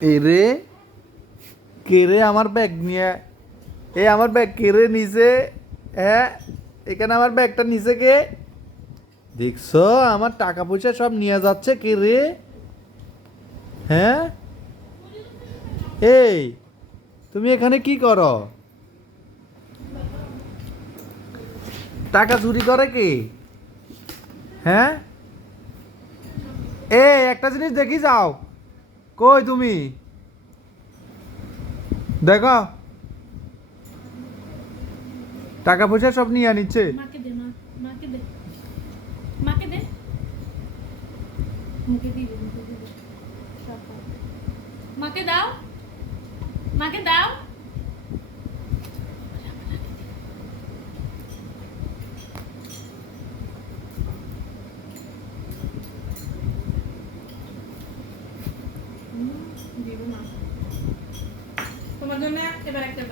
এরে কে রে আমার ব্যাগ নিয়ে আমার ব্যাগ কে রে নিচে? হ্যাঁ, এখানে আমার ব্যাগটা নিচে কে? দেখছো আমার টাকা পয়সা সব নিয়ে যাচ্ছে কে রে? হ্যাঁ, এই তুমি এখানে কি করো? টাকা চুরি করে কে? হ্যাঁ, একটা জিনিস দেখি যাও। কই তুমি? দেখো, টাকা পয়সা সব নিয়ে নিচ্ছে। মাকে দে, মাকে দে, মাকে দে, মুখে দিয়ে দে, মুখে দিয়ে দে। সব খাও। মাকে দাও, মাকে দাও। দিব না। তোমার জন্য এবার একটা